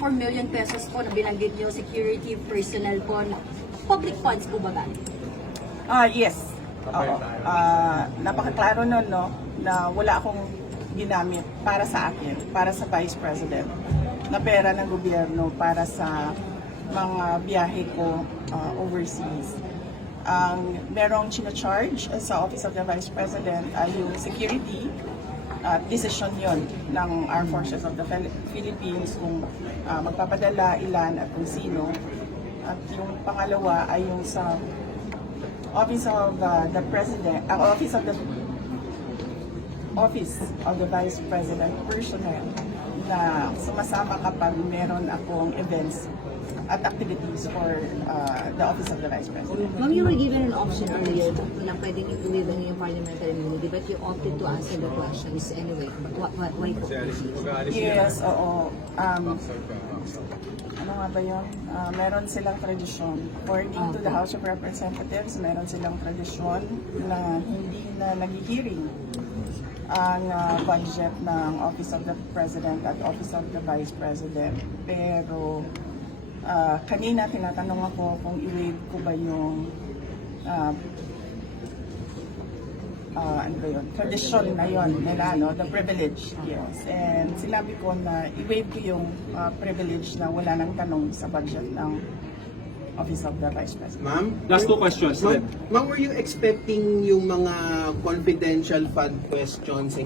1.4 million pesos po na binanggit niyo, security personnel po, na public funds po ba ba? Ah, yes. Oo. Ah, napakaklaro nun, no, na wala akong ginamit para sa akin, para sa Vice President, na pera ng gobyerno para sa mga biyahe ko ah, overseas. Ang merong charge sa Office of the Vice President ay yung security at decision yon ng Armed Forces of the Phil- Philippines kung ah, magpapadala, ilan at kung sino. At yung pangalawa ay yung sa Office of uh, the President, ang Office of the Office of the Vice President personnel na sumasama kapag meron akong events at activities for uh, the Office of the Vice President. Ma'am, you were given an option earlier na pwedeng na yung parliamentary immunity but you opted to answer the questions anyway. But why, why? Yes, oo. Um, ano nga ba yun? Ah, meron silang tradisyon. According to the House of Representatives, meron silang tradisyon na hindi na nag-hearing ang ah, budget ng Office of the President at Office of the Vice President. Pero ah, kanina tinatanong ako kung i-waive ko ba yung ah, ah, ano ba yun, tradition na yun nila, no? the privilege. Yes. And sinabi ko na i-waive ko yung ah, privilege na wala nang tanong sa budget ng Office of the Vice President. Ma'am? Last two questions, Ma'am, ma'am, were you expecting yung mga confidential fund questions